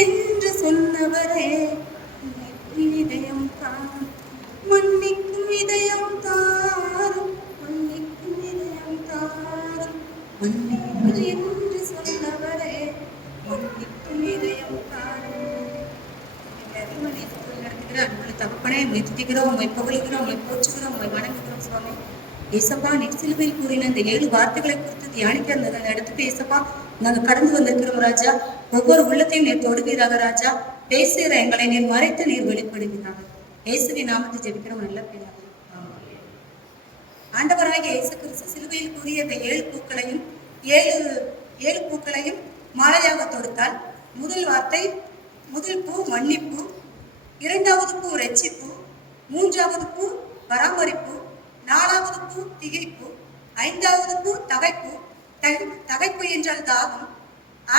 என்று சொன்னவரே இதயம் தாரும், மன்னிக்கும் இதயம் தாரும், மன்னிக்கும் இதயம் தாரும், மன்னிப்பு என்று சொன்னவரே மன்னிக்கும் இதயம் தாரும். அன்புள்ள தகப்பனே, உம்மை துதிக்கிறோம், உம்மை புகழ்கிறோம், உம்மை போற்றுகிறோம், உம்மை வணங்குகிறோம் சுவாமி. ஏசப்பா, நீர் சிலுவையில் கூறின இந்த 7 வார்த்தைகளை குறித்து தியானிக்க அந்த இடத்துக்கு ஏசப்பா நாங்க கடந்து வந்திருக்கிறோம் ராஜா. ஒவ்வொரு உள்ளத்தையும் நீர் தொடுவீராக ராஜா. பேசுகிற எங்களை நீர் மறைத்து நீர் வெளிப்படுகிறாங்க. இயேசுவின் நாமத்தை ஜெபிக்கிறோம் நல்ல பிள்ளைகள். ஆண்டவராகிய இயேசு கிறிஸ்து சிலுவையில் கூறிய இந்த 7 பூக்களையும் 7 பூக்களையும் மாலையாக தொடுத்தால் முதல் பூ மன்னிப்பு, 2வது பூ இரட்சிப்பு, 3வது பூ பராமரிப்பு, 4வது பூ திகைப்பு, 5வது பூ தகைப்பு என்றால் தாகம்,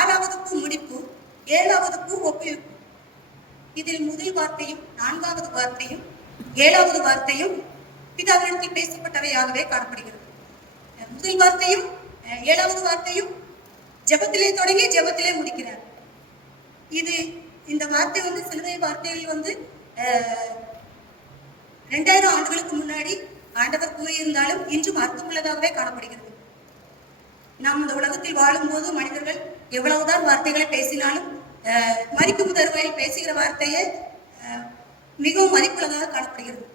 6வது பூ முடிப்பு, 7வது பூ ஒப்புவிப்பு. இதில் முதல் வார்த்தையும் 4வது வார்த்தையும் 7வது வார்த்தையும் பிதாவிடத்தில் பேசப்பட்டவையாகவே காணப்படுகிறது. முதல் வார்த்தையும் 7வது வார்த்தையும் ஜெபத்திலே தொடங்கி ஜெபத்திலே முடிக்கிறார். இந்த வார்த்தை சிலுவை வார்த்தைகள் 2000 ஆண்டுகளுக்கு முன்னாடி ஆண்டவர் கூறியிருந்தாலும் இன்றும் அர்த்தமுள்ளதாகவே காணப்படுகிறது. நாம் இந்த உலகத்தில் வாழும் போது மனிதர்கள் எவ்வளவுதான் வார்த்தைகளை பேசினாலும் மதிக்கும் தருவாயில் பேசுகிற வார்த்தையே மிகவும் மதிப்புள்ளதாக காணப்படுகிறது.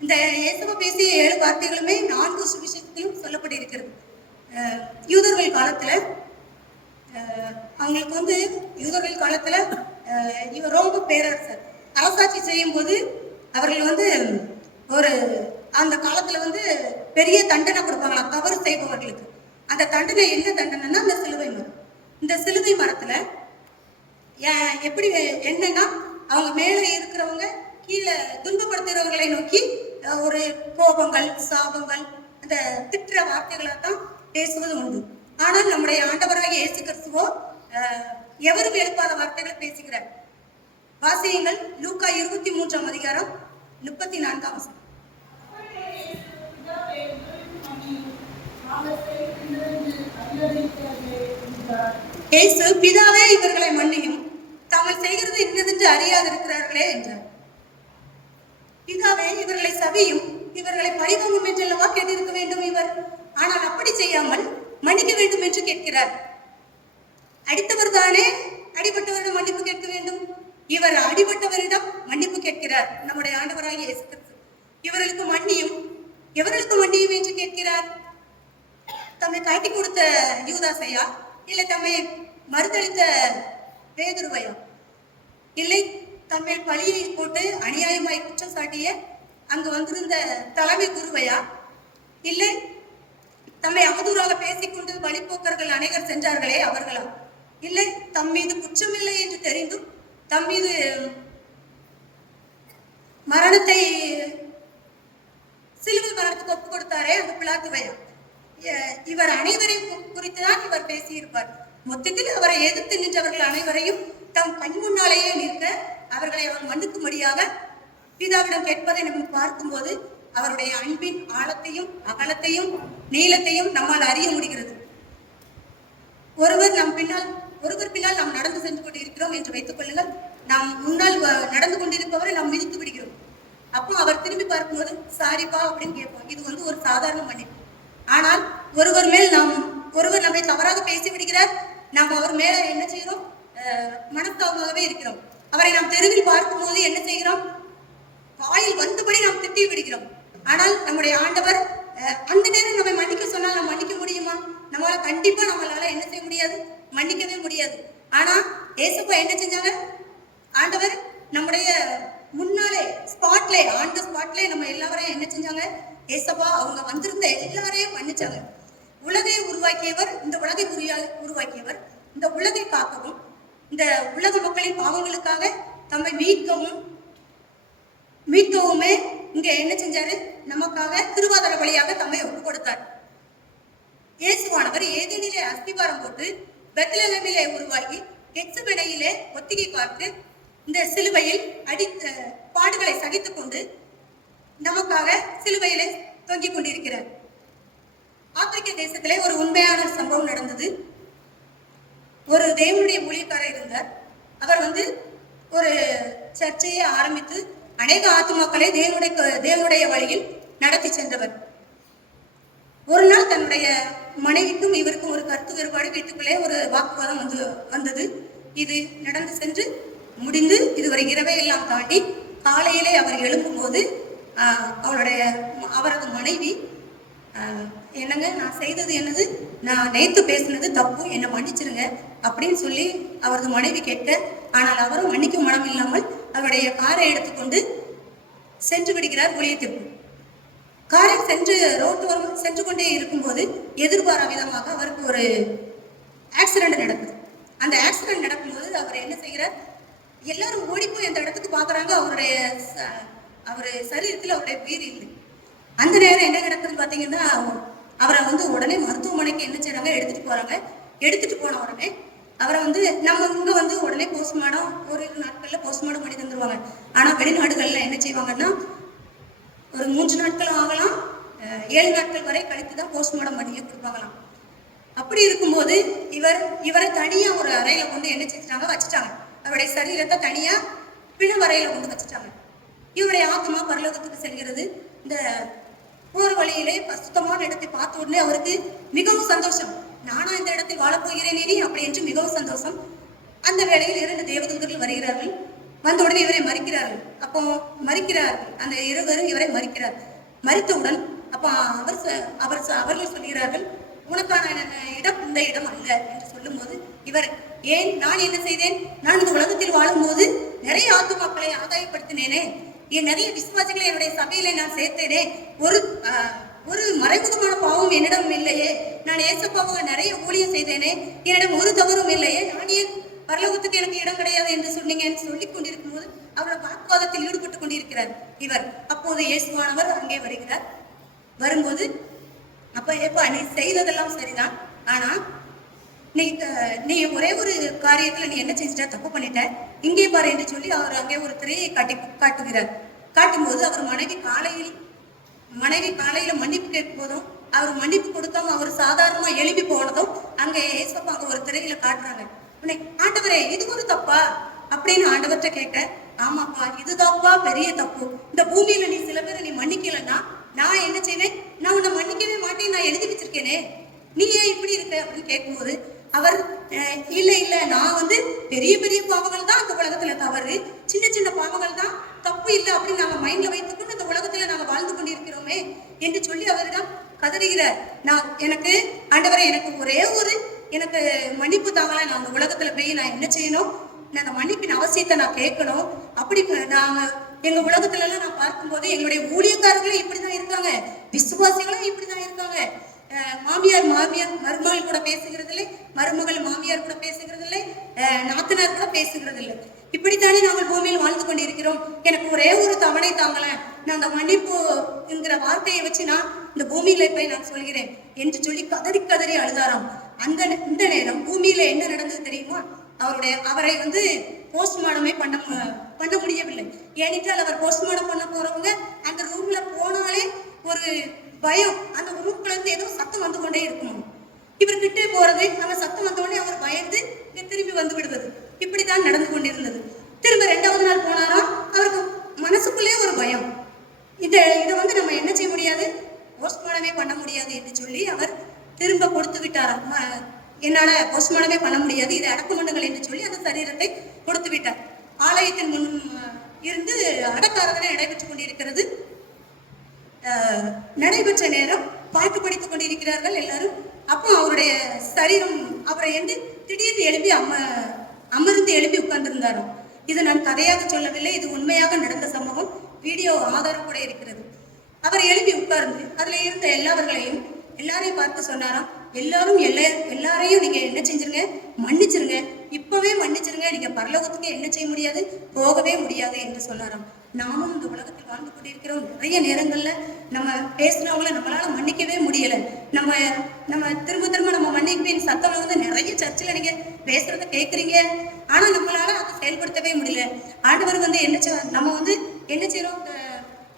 இந்த இயேசுவ பேசிய 7 வார்த்தைகளுமே 4 சுவிசேஷத்திலும் சொல்லப்பட்டிருக்கிறது. யூதர்கள் காலத்துல அவங்களுக்கு யூதர்கள் காலத்துல இவர் ரோம பேரரசர் அரசாட்சி செய்யும் போது அவர்கள் அந்த காலத்துல பெரிய தண்டனை கொடுப்பாங்களாம் தவறு செய்பவர்களுக்கு. அந்த தண்டனை என்ன தண்டனைன்னா அந்த சிலுவை மரம். இந்த சிலுவை மரத்துல எப்படி என்னன்னா அவங்க மேல இருக்கிறவங்க கீழே துன்பப்படுத்துகிறவர்களை நோக்கி ஒரு கோபங்கள் சாபங்கள் அந்த திட்டுற வார்த்தைகளை தான் பேசுவது உண்டு. ஆனால் நம்முடைய ஆண்டவராகிய இயேசு கிறிஸ்துவோ எவரும் எழுப்பாத வார்த்தைகளை பேசுகிறார். வாசியுங்கள், லூக்கா 23ஆம் அதிகாரம் 34ஆம் வசனம். இயேசு, பிதாவே இவர்களை மன்னியும், தாங்கள் செய்கிறது இன்னதென்று அறியாதிருக்கிறார்களே என்றார். பிதாவே இவர்களை சபியும், இவர்களை பழிவாங்கும் என்றல்லவா கேட்டிருக்க வேண்டும் இவர். ஆனால் அப்படி செய்யாமல் மன்னிக்க வேண்டும் என்று கேட்கிறார். அடித்தவர் தானே அடிபட்டவரிடம் மன்னிப்பு கேட்க வேண்டும். இவர் அடிபட்டவரிடம் மன்னிப்பு கேட்கிறார். நம்முடைய ஆண்டவராகிய இயேசு கிறிஸ்து இவர்களுக்கு மன்னியும் என்று கேட்கிறார். தம்மை காட்டி கொடுத்த யூதாசையா, இல்லை தம்மை மறுதளித்த பேதுருவையா, இல்லை தம்மை பழியை போட்டு அநியாயமாய் குற்றம் சாட்டிய அங்கு வந்திருந்த தலைமை குருவையா, இல்லை தம்மை அவதூறாக பேசிக்கொண்டு வழிபோக்கர்கள் அனைவர் சென்றார்களே அவர்களா, இல்லை தம் மீது குற்றமில்லை என்று தெரிந்தும் தம் மீது மரணத்தை சிலுவை மரணத்துக்கு ஒப்பு கொடுத்தாரே அந்த பிலாத்துவையா, இவர் அனைவரையும் குறித்துதான் இவர் பேசியிருப்பார். மொத்தத்தில் அவரை எதிர்த்து நின்றவர்கள் அனைவரையும் தம் கண் முன்னாலேயே நிற்க அவர்களை அவர் மன்னிக்கும்படியாக பிதாவிடம் கேட்பதை நம்ம பார்க்கும்போது அவருடைய அன்பின் ஆழத்தையும் அகலத்தையும் நீளத்தையும் நம்மால் அறிய முடிகிறது. ஒருவர் பின்னால் நாம் நடந்து சென்று கொண்டிருக்கிறோம் என்று வைத்துக் கொள்ளுங்கள். நாம் முன்னால் நடந்து கொண்டிருப்பவரை நாம் மிதித்து விடுகிறோம். அப்போ அவர் திரும்பி பார்க்கும்போது சாரிப்பா அப்படின்னு கேட்போம். இது ஒரு சாதாரண மன்னிப்பு. ஆனால் ஒருவர் நம்மை தவறாக பேசி விடுகிறார். நாம் அவர் மேல என்ன செய்கிறோம்? மனஸ்தாபமாகவே இருக்கிறோம். அவரை நாம் தெருவில் பார்க்கும் போது என்ன செய்கிறோம்? வாயில் வந்தபடி நாம் திட்டி விடுகிறோம். ஆனால் நம்முடைய ஆண்டவர் அந்த நேரம் நம்மை மன்னிக்க சொன்னால் நாம் மன்னிக்க முடியுமா? நம்மளால என்ன செய்ய முடியாது? மன்னிக்கவே முடியாது. ஆனா ஏசப்பா என்ன செஞ்சாங்க? ஆண்டவர் நம்முடைய முன்னாலே ஆன் த ஸ்பாட்லே நம்ம எல்லாரையும் என்ன செஞ்சாங்க? ஏசப்பா அவங்க வந்திருந்த எல்லாரையும் மன்னிச்சாங்க. உலகை உருவாக்கியவர், இந்த உலகை உருவாக்கியவர், இந்த உலகை காக்கவும் இந்த உலக மக்களின் பாவங்களுக்காக தம்மை மீட்கவுமே இங்க என்ன செஞ்சாரு? நமக்காக திருவாதிர வழியாக தம்மை ஒப்பு கொடுத்தார். இயேசுவானவர் ஏதேனிலே அஸ்திவாரம் போட்டு பெத்லகேமிலே உருவாகி கெத்செமனேயிலே ஒத்திகை பார்த்து இந்த சிலுவையில் பாடுகளை சகித்துக் கொண்டு நமக்காக சிலுவையிலே தொங்கிக் கொண்டிருக்கிறார். ஆப்பிரிக்க தேசத்திலே ஒரு உண்மையான சம்பவம் நடந்தது. ஒரு தேவனுடைய ஊழியக்காரர் இருந்தார். அவர் வந்து ஒரு சர்ச்சையை ஆரம்பித்து அநேக ஆத்துமாக்களை தேவனுடைய வழியில் நடத்தி சென்றவர். ஒரு நாள் தன்னுடைய மனைவிக்கும் இவருக்கும் ஒரு கருத்து வேறுபாடு, வீட்டுக்குள்ளே ஒரு வாக்குவாதம் வந்தது. இது நடந்து சென்று முடிந்து இதுவரை இரவை எல்லாம் தாண்டி காலையிலே அவர் எழும்பும் போது அவரது மனைவி, என்னங்க நான் செய்தது என்னது, நான் நேத்து பேசினது தப்பு, என்னை மன்னிச்சிருங்க அப்படின்னு சொல்லி அவரது மனைவி கேட்க, ஆனால் அவரும் மன்னிக்கும் மனம் இல்லாமல் அவருடைய காரை எடுத்துக்கொண்டு சென்று விடுகிறார் ஊழியத்திற்கு. காரில் சென்று கொண்டே இருக்கும்போது எதிர்பாரா விதமாக அவருக்கு ஒரு ஆக்சிடென்ட் நடக்குது. அந்த ஆக்சிடென்ட் நடக்கும்போது அவர் என்ன செய்கிறார், எல்லாரும் ஓடி போய் அந்த இடத்துக்கு பார்க்குறாங்க. அவர் சரீரத்தில் அவருடைய உயிர் இல்லை. அந்த நேரம் என்ன நடக்குதுன்னு பார்த்தீங்கன்னா, அவரை வந்து உடனே மருத்துவமனைக்கு என்ன செய்யறாங்க, எடுத்துட்டு போன உடனே அவரை வந்து நம்ம இங்க வந்து உடனே போஸ்ட்மார்டம் ஒரு 2 நாட்கள்ல போஸ்ட்மார்டம் பண்ணி தந்துருவாங்க. ஆனா வெளிநாடுகள்ல என்ன செய்வாங்கன்னா ஒரு 3 நாட்கள் ஆகலாம், 7 நாட்கள் வரை கழித்து தான் போஸ்ட்மார்டம் பண்ணி கொடுப்பாங்களாம். அப்படி இருக்கும்போது இவரை தனியா ஒரு அறையில கொண்டு என்ன செஞ்சுட்டாங்க, வச்சுட்டாங்க. அவருடைய சரீரத்தை தனியா பிணவரையில கொண்டு வச்சுட்டாங்க. இவருடைய ஆத்மா பரலோகத்துக்கு செல்கிறது. இந்த போற வழியிலே சுத்தமான இடத்தை பார்த்த உடனே அவருக்கு மிகவும் சந்தோஷம். நானா இந்த இடத்தில் வாழப்போகிறேன் இனி அப்படி என்று மிகவும் சந்தோஷம். அந்த வேளையில் 2 தேவதூதர்கள் வருகிறார்கள். வந்த உடனே இவரை மறிக்கிறார்கள். அப்போ மறிக்கிறார்கள், அந்த இருவரும் இவரை மறிக்கிறார். மறித்தவுடன் அப்போ அவர்கள் சொல்கிறார்கள், உனக்கான இடம் இந்த இடம் அல்ல என்று சொல்லும் போது இவர், ஏன் நான் என்ன செய்தேன், நான் இந்த உலகத்தில் வாழும் போது நிறைய ஆத்துமாக்களை ஆதாயப்படுத்தினேனே, நிறைய விசுவாசிகளை என்னுடைய சபையில நான் சேர்த்தேனே, ஒரு மறைமுகமான பாவம் என்னிடம் இல்லையே, நான் ஏசப்பாவுக்கு நிறைய ஊழியம் செய்தேனே, என்னிடம் ஒரு தவறும் இல்லையே, நான் ஏன் பரலோகத்துக்கு எனக்கு இடம் கிடையாது என்று சொன்னீங்கன்னு சொல்லிக் கொண்டிருக்கும் போது அவரோட வாக்குவாதத்தில் ஈடுபட்டு கொண்டிருக்கிறார் இவர். அப்போது இயேசுவானவர் அங்கே வருகிறார். வரும்போது அப்ப நீ செய்ததெல்லாம் சரிதான், ஆனா நீ ஒரே ஒரு காரியத்துல நீ என்ன செஞ்சுட்ட, தப்பு பண்ணிட்ட, இங்கே பாரு என்று சொல்லி அவர் அங்கே ஒரு திரையை காட்டுகிறார். காட்டும்போது அவர் மனைவி காலையில மன்னிப்பு கேட்கும் போதும் அவர் மன்னிப்பு கொடுக்காம அவர் சாதாரணமா எழுப்பி போனதும் அங்கே ஏசப்பா ஒரு திரையில காட்டுறாங்க. ஆண்டவரே இது ஒரு தப்பா அப்படின்னு ஆண்டவர்கிட்ட கேட்க, ஆமாப்பா இதுதான்ப்பா பெரிய தப்பு, இந்த பூமியில நீ சில பேரை நீ மன்னிக்கலன்னா நான் என்ன செய்வேன், நான் உன்னை மன்னிக்கவே மாட்டேன், நான் எழுதி வச்சிருக்கேனே, நீ ஏன் இப்படி இருக்க அப்படின்னு கேட்கும்போது அவர், இல்ல நான் வந்து பெரிய பெரிய பாவங்கள் தான் அந்த உலகத்துல தவறு, சின்ன சின்ன பாவங்கள் தான் தப்பு இல்லை அப்படின்னு நாங்க மைண்ட்ல வைத்துக்கொண்டு இந்த உலகத்துல நாங்க வாழ்ந்து கொண்டிருக்கிறோமே என்று சொல்லி அவரிடம் கதறுகிறார். எனக்கு ஆண்டவரை எனக்கு மன்னிப்பு தாங்களா, நான் அந்த உலகத்துல போய் நான் என்ன செய்யணும், நான் அந்த மன்னிப்பின் அவசியத்தை நான் கேட்கணும். அப்படி நாங்க எங்க உலகத்துல எல்லாம் நான் பார்க்கும்போது எங்களுடைய ஊழியக்காரர்களும் இப்படிதான் இருக்காங்க, விசுவாசிகளும் இப்படிதான் இருக்காங்க. மாமியார் மருமகள் கூட பேசுகிறது இல்லை, மருமகள் மாமியார் கூட பேசுகிறது இல்லை, நாத்தனார் கூட பேசுகிறது இல்லை. இப்படித்தானே நாங்கள் பூமியில் வாழ்ந்து கொண்டிருக்கிறோம். எனக்கு ஒரே ஒரு தவணை தாங்கள, நான் அந்த மன்னிப்பு என்கிற வார்த்தையை வச்சு நான் இந்த பூமியில போய் நான் சொல்கிறேன் என்று சொல்லி கதறி அழுதாராம். இந்த நேரம் பூமியில என்ன நடந்தது தெரியுமா, அவரை வந்து போஸ்ட்மார்டமே பண்ண முடியவில்லை. ஏனென்றால் அவர் போஸ்ட்மார்டம் பண்ண போறவங்க அந்த ரூம்ல போனாலே ஒரு பயம், அந்த ரூம்ல இருந்து ஏதோ சத்தம் வந்து கொண்டே இருக்கணும். இவர் கிட்டே போறது, அவர் சத்தம் வந்த உடனே அவர் பயந்து திரும்பி வந்து விடுவது, இப்படித்தான் நடந்து கொண்டிருந்தது. திரும்ப 2வது நாள் போனாராம். அவருக்கு மனசுக்குள்ளே ஒரு பயம், இதை வந்து நம்ம என்ன செய்ய முடியாது, போஸ்ட்மார்டமே பண்ண முடியாது என்று சொல்லி அவர் திரும்ப கொடுத்து விட்டாராம். என்னால போஸ்ட்மார்டமே பண்ண முடியாது, இதை அடக்க பண்ணுங்கள் என்று சொல்லி அந்த சரீரத்தை கொடுத்து விட்டார். ஆலயத்தின் முன் இருந்து அடக்காரதனை நடைபெற்றுக் கொண்டிருக்கிறது. நடைபெற்ற நேரம் பாட்டு படித்துக் கொண்டிருக்கிறார்கள் எல்லாரும். அப்போ அவருடைய சரீரம் அவரை திடீர்னு எழுப்பி அமர்ந்து எழுப்பி உட்கார்ந்திருந்தாராம். இது நான் கதையாக சொல்லவில்லை, இது உண்மையாக நடந்த சம்பவம், வீடியோ ஆதாரம் கூட இருக்கிறது. அவர் எழுப்பி உட்கார்ந்து அதுல இருந்த எல்லாரையும் பார்த்து சொன்னாராம், எல்லாரையும் நீங்க என்ன செஞ்சிருங்க, மன்னிச்சிருங்க, இப்பவே மன்னிச்சிருங்க, நீங்க பரலோகத்துக்கு என்ன செய்ய முடியாது, போகவே முடியாது என்று சொன்னாராம். நாமும் இந்த உலகத்தில் வாழ்ந்து கொண்டிருக்கிறோம். நிறைய நேரங்கள்ல நம்ம பேசுறவங்கள நம்மளால மன்னிக்கவே முடியல. நம்ம திரும்ப நம்ம மன்னிப்பின் சத்தம் வந்து நிறைய சர்ச்சில் நீங்க பேசுறத கேட்குறீங்க, ஆனா நம்மளால அதை செயல்படுத்தவே முடியல. ஆண்டவர் வந்து நம்ம வந்து என்ன செய்யறோம்,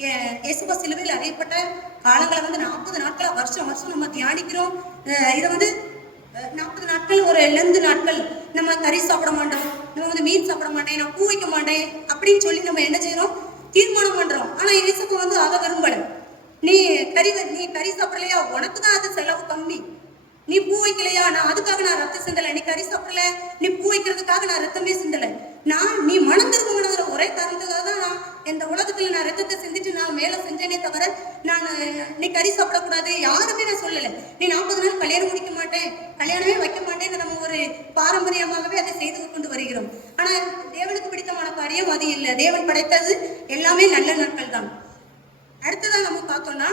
இயேசுவா சிலுவையில் அறையப்பட்ட காலங்களை வந்து 40 நாட்களா வருஷம் நம்ம தியானிக்கிறோம். இதை வந்து 40 நாட்கள் நாட்கள், ஒரு லெந்து நாட்கள் நம்ம கறி சாப்பிட மாட்டோம், நம்ம வந்து மீன் சாப்பிட மாட்டேன், நான் பூ வைக்க மாட்டேன் அப்படின்னு சொல்லி நம்ம என்ன செய்யறோம், தீர்மானம் பண்றோம். ஆனா இயேசுக்கு வந்து அதை விரும்பல. நீ கறி சாப்பிடலையா, உனக்கு தான் அது செலவு கம்மி. நீ பூ வைக்கலையா, நான் அதுக்காக நான் ரத்தம் சிந்தலை. நீ கறி சாப்பிடல, நீ பூ வைக்கிறதுக்காக நான் ரத்தமே சிந்தலை. நீ மனம் திரும்பணுங்கிற ஒரே காரணத்துக்காக தான் நான் இந்த உலகத்துல நான் ரத்தத்தை சிந்திட்டு நான் மேல செஞ்சேனே தவிர நான் நீ கறி சாப்பிடக்கூடாது யாருமே நான் சொல்லலை. நீ 40 நாள் கல்யாணம் முடிக்க மாட்டேன், கல்யாணமே வைக்க மாட்டேன்னு நம்ம ஒரு பாரம்பரியமாகவே அதை செய்து கொண்டு வருகிறோம். ஆனா தேவனுக்கு பிடித்தமான காரியம் அது இல்லை. தேவன் படைத்தது எல்லாமே நல்ல நாட்கள் தான். அடுத்ததான் நம்ம பார்த்தோம்னா,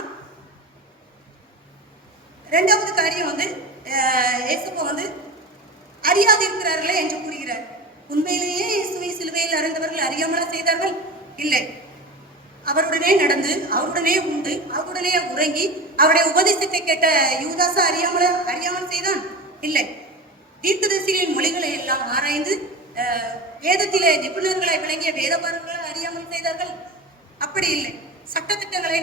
இரண்டாவது காரியம் வந்து இயேசுப்பா வந்து அறியாது இருக்கிறார்களே என்று கூறுகிறார். உண்மையிலேயே இயேசுவை சிலுவையில் அறைந்தவர்கள் அறியாமல செய்தார்கள்? இல்லை. அவருடனே நடந்து, அவருடனே உண்டு, அவருடனே உறங்கி, அவருடைய உபதேசத்தை கேட்ட யூதாசா அறியாமல் செய்தான்? இல்லை. தீர்க்கதரிசிகளின் மொழிகளை எல்லாம் ஆராய்ந்து வேதத்திலே நிபுணர்களை விளங்கிய வேதபாரர்களை அறியாமல் செய்தார்கள்? அப்படி இல்லை. சட்டத்திட்டங்களை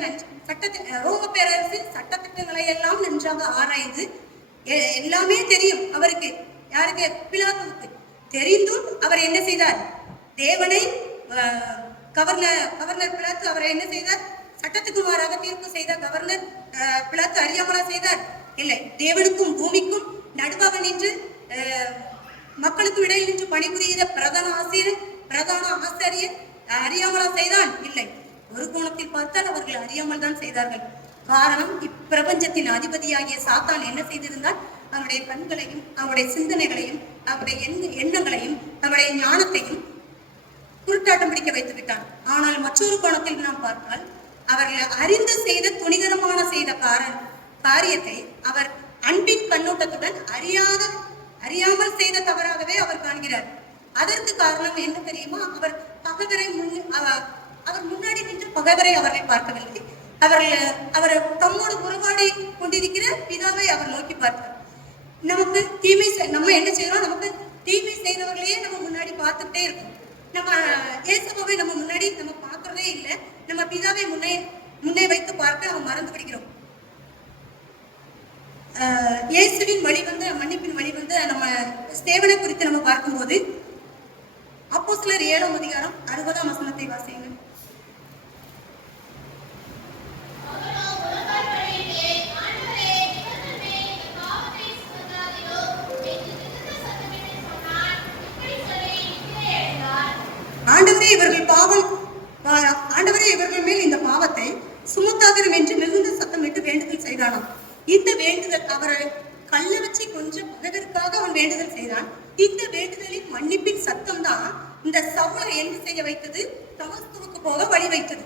ரோம பேரரசின் சட்டத்திட்டங்களை எல்லாம் நன்றாக ஆராய்ந்து, எல்லாமே தெரியும் அவருக்கு. யாருக்கு? பிலாத்துவுக்கு தெரிந்தும் அவர் என்ன செய்தார்? தேவனை கவர்னர் பிலாத்து அவரை என்ன செய்தார்? சட்டத்துக்கு மாறாக தீர்ப்பு செய்த கவர்னர் பிலாத்து அறியாமலா செய்தார்? இல்லை. தேவனுக்கும் பூமிக்கும் நடுவாக நின்று மக்களுக்கும் இடையில் நின்று பணிபுரிகிற பிரதான ஆசிரியர் அறியாமலா செய்தான்? இல்லை. ஒரு கோணத்தில் பார்த்தால் அவர்கள் அறியாமல் தான் செய்தார்கள். காரணம், இப்பிரபஞ்சத்தின் அதிபதியாகிய சாத்தான் என்ன செய்திருந்தால், அவருடைய கண்களையும் அவருடைய சிந்தனைகளையும் அவருடைய எண்ணங்களையும் அவருடைய ஞானத்தையும் குருட்டாட்டம் பிடிக்க வைத்து விட்டான். ஆனால் மற்றொரு கோணத்தில் நாம் பார்த்தால், அவர்கள் அறிந்து செய்த துணிகரமான செய்த காரியத்தை அவர் அன்பின் கண்ணோட்டத்துடன் அறியாமல் செய்த தவறாகவே அவர் காண்கிறார். அதற்கு காரணம் என்ன தெரியுமா? அவர் முன்னாடி நின்று பகைவரை அவர்கள் பார்க்கவில்லை. அவர் தம்மோடு உறவாடி கொண்டிருக்கிற பிதாவை அவர் நோக்கி பார்த்தார். நமக்கு நம்ம என்ன செய்யறோம்? நமக்கு தீமை செய்தவர்களையே நம்ம முன்னாடி பார்த்துட்டே இருக்கோம். நம்ம இயேசுவை நம்ம முன்னாடி நம்ம பார்க்கறதே இல்லை. நம்ம பிதாவை முன்னே வைத்து பார்க்க நம்ம மறந்து விடுகிறோம். இயேசுவின் வழி வந்து, மன்னிப்பின் வழி வந்து, நம்ம சேவனை குறித்து நம்ம பார்க்கும்போது அப்போஸ்தலர் 7ஆம் அதிகாரம் 60ஆம் வசனத்தை வாசியுங்கள். ஆண்டவரே இவர்கள் மேல் இந்த பாவத்தை சுமத்தாதிரும் என்று மிகுந்த சத்தமிட்டு வேண்டுதல் செய்தானாம். இந்த வேண்டுதல், அவரை கல்ல வச்சு கொஞ்சம் பகைவதற்காக அவன் வேண்டுதல் செய்தான். இந்த வேண்டுதலின் மன்னிப்பின் சத்தம் தான் இந்த சவுலை என்ன செய்ய வைத்தது? தமஸ்குவுக்கு போக வழி வைத்தது.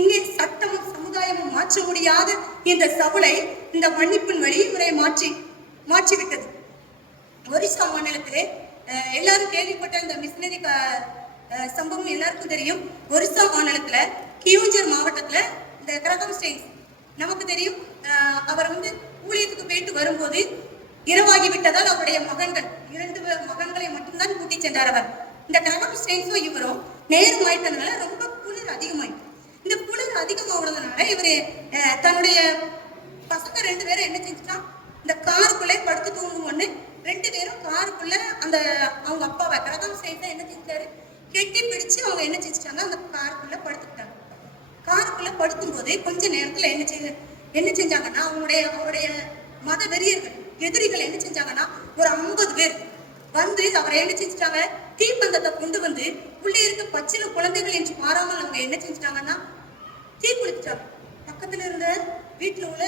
இங்கே சட்டமும் சமுதாயமும் மாற்ற முடியாத இந்த சவுலை இந்த மன்னிப்பின் வழி இவரை மாற்றிவிட்டது. ஒரிசா மாநிலத்திலே எல்லாரும் கேள்விப்பட்ட இந்த மிஷினரி சம்பவம் எல்லாருக்கும் தெரியும். ஒரிசா மாநிலத்துல கியூஞ்சர் மாவட்டத்துல இந்த கிரகம் ஸ்டெயின்ஸ் நமக்கு தெரியும். அவர் வந்து ஊழியத்துக்கு போயிட்டு வரும்போது இரவாகி விட்டதால் அவருடைய மகன்கள் 2 மகன்களை மட்டும்தான் கூட்டி சென்றார் அவர். இந்த கிரகம் ஸ்டெயின்ஸும் இவரும் நேரம் ஆயிட்டதுனால ரொம்ப குளிர் அதிகமாயிட்டு. இந்த குளிர் அதிகமானதுனால இவரு தன்னுடைய பசங்க 2 பேரும் என்ன செஞ்சுட்டான்? இந்த காருக்குள்ளே படுத்து தூங்குவோன்னு 2 பேரும் காருக்குள்ள அந்த அவங்க அப்பாவை கிரகம் ஸ்டெயின்ஸ் என்ன செஞ்சாரு? கெட்டி பிடிச்சு அவங்க என்ன செஞ்சுட்டாங்க? அந்த காருக்குள்ள படுத்துக்கிட்டாங்க. காருக்குள்ள படுக்கும் போது கொஞ்ச நேரத்துல என்ன செஞ்சாங்கன்னா, அவருடைய மத வெறியர்கள், எதிரிகள் என்ன செஞ்சாங்கன்னா, ஒரு 50 பேர் வந்து அவரை என்ன செஞ்சுட்டாங்க? தீப்பந்தத்தை கொண்டு வந்து உள்ளே இருக்க பச்சில குழந்தைகள் என்று மாறாமல் அவங்க என்ன செஞ்சுட்டாங்கன்னா தீ குளிச்சுட்டாங்க. பக்கத்துல இருந்த வீட்டுல உள்ள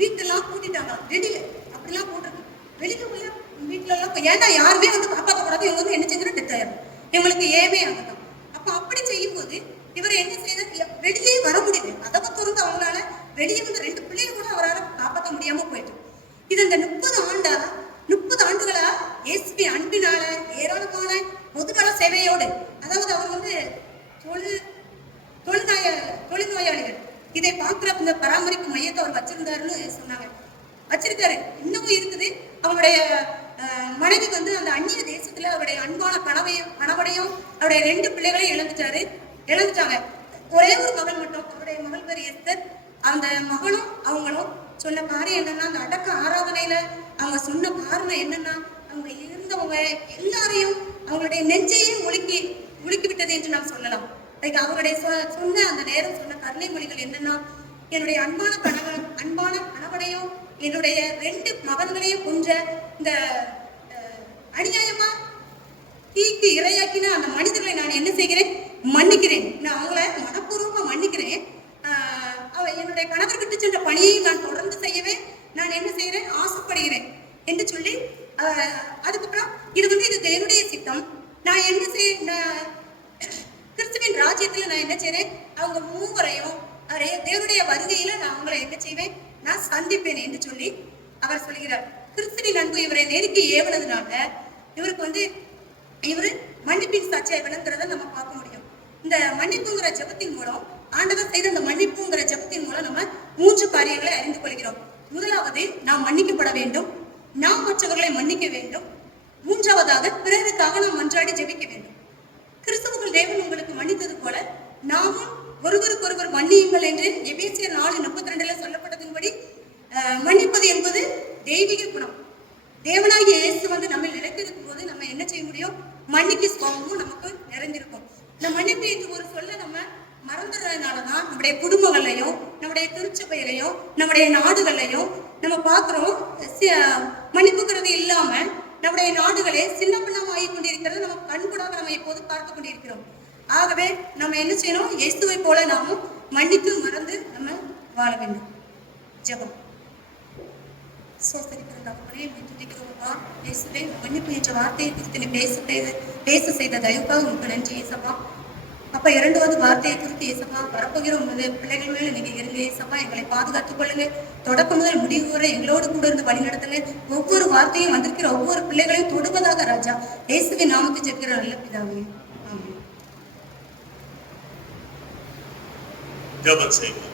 வீட்டெல்லாம் கூட்டிட்டாங்க. வெளியில அப்படிலாம் போட்டிருக்கு. வெளியில உள்ள வீட்டுல எல்லாம் ஏன்னா யாருமே வந்து காப்பாற்றக்கூடாது. இவங்க வந்து என்ன செஞ்சாலும் டெத் ஆயிரும். இவங்களுக்கு ஏமே ஆகட்டும். அப்ப அப்படி செய்யும் போது இவர் என்ன செய்தார்? வெளியே வர முடியுது. கதவை திறந்து அவங்களால வெளியே வந்து 2 பிள்ளைகள் கூட அவரால் காப்பாற்ற முடியாம போயிட்டு. இது இந்த 30 ஆண்டுகளா இயேசுவின் அன்பினால ஏராளமான பொதுநல சேவையோடு, அதாவது அவர் வந்து தொழில்நோயாளிகள் இதை பார்க்கிற இந்த பராமரிப்பு மையத்தை அவர் வச்சிருந்தாருன்னு சொன்னாங்க. வச்சிருக்காரு, இன்னமும் இருக்குது. அவருடைய மனைவி வந்து அந்த அந்நிய தேசத்துல அவருடைய அன்பான கணவனையும் அவருடைய 2 பிள்ளைகளையும் இழந்துட்டாங்க. ஒரே ஒரு மகள் மட்டும், அவருடைய மகள் பேர் எஸ்தர். அந்த மகளும் அவங்களும் சொன்ன காரியம் என்னன்னா, அந்த அடக்க ஆராதனையில அவங்க சொன்ன காரணம் என்னன்னா, அவங்க இருந்தவங்க எல்லாரையும் அவங்களுடைய நெஞ்சையே உலுக்கி விட்டது என்று நாம் சொல்லலாம். அவருடைய சொன்ன அந்த நேரம் சொன்ன கருணை மொழிகள் என்னன்னா, என்னுடைய அன்பான கணவனையும் என்னுடைய 2 மகன்களையும் கொன்ற இந்த அநியாயமா தீக்கு இரையாக்கின அந்த மனிதர்களை நான் என்ன செய்கிறேன், மன்னிக்கிறேன். நான் அவங்கள மனப்பூர்வமா மன்னிக்கிறேன். என்னுடைய கணவர் விட்டு சென்ற பணியை நான் தொடர்ந்து செய்யவே நான் என்ன செய்கிறேன், ஆசைப்படுகிறேன் என்று சொல்லி, அதுக்கப்புறம் இது தேவனுடைய சித்தம். நான் என்ன கிறிஸ்துவின் ராஜ்யத்துல நான் என்ன செய்றேன், அவங்க 3வரையும் தேவனுடைய வருகையில நான் அவங்களை என்ன செய்வேன், நான் சந்திப்பேன் என்று சொல்லி அவர் சொல்கிறார். கிறிஸ்துவின் அன்பு இவரை நெருக்கி ஏவனதுனால இவரு மன்னிப்பின் சாட்சியாய் விளங்குறத நம்ம பார்க்க முடியும். இந்த மன்னிப்புங்கிற ஜெபத்தின் மூலம், ஆண்டவர் செய்த இந்த மன்னிப்புங்கிற ஜெபத்தின் மூலம் நம்ம 3 காரியங்களை அறிந்து கொள்கிறோம். முதலாவது, நாம் மன்னிக்கப்பட வேண்டும். நாம் மற்றவர்களை மன்னிக்க வேண்டும். 3வதாக, பிறருக்காக நாம் மன்றாடி ஜெபிக்க வேண்டும். கிறிஸ்துவுக்குள் தேவன் உங்களுக்கு மன்னித்தது போல நாமும் ஒருவருக்கொருவர் மன்னியுங்கள் என்று எபேசியர் 4:32 சொல்லப்பட்டதின்படி மன்னிப்பது என்பது தெய்வீக குணம். தேவனாகிய இயேசு நம்ம நிலைத்திருக்கும் போது நம்ம என்ன செய்ய முடியும், மன்னிக்க சுவாபமும் நமக்கு நிறைந்திருக்கும். இந்த மன்னிப்பு என்று ஒரு சொல்ல நம்ம மறந்துறதுனாலதான் நம்முடைய குடும்பங்களையும் நம்முடைய திருச்சபைகளையும் நம்முடைய நாடுகளையும் நம்ம பார்க்கிறோம். மன்னிப்புங்கிறது இல்லாம நம்முடைய நாடுகளே சின்ன பின்னமாகி கொண்டிருக்கிறது நம்ம கண்கூடாக நம்ம இப்போது பார்த்து கொண்டிருக்கிறோம். ஆகவே நம்ம என்ன செய்யணும், இயேசுவை போல நாமும் மன்னித்து மறந்து நம்ம வாழ வேண்டும். ஜெபம். மன்னிப்பு என்ற வார்த்தையை குறித்து பேச செய்த தயவுக்காக உங்களுக்கு நன்றி ஏசப்பா. அப்ப 2வது வார்த்தையை குறித்து ஏசப்பா, வரப்போகிற பிள்ளைகள் மேல நீங்க இருங்க ஏசப்பா, எங்களை பாதுகாத்துக் கொள்ளுங்க. தொடக்கம் முதல் முடிவு வரை எங்களோடு கூட இருந்து வழி நடத்துங்க. ஒவ்வொரு வார்த்தையும் வந்திருக்கிற ஒவ்வொரு பிள்ளைகளையும் தொடுவதாக ராஜா இயேசுவின் நாமத்தை ஜெபிக்கிற நல்ல பிதாவே, ஆமென். ஜெபம் செய்வோம்.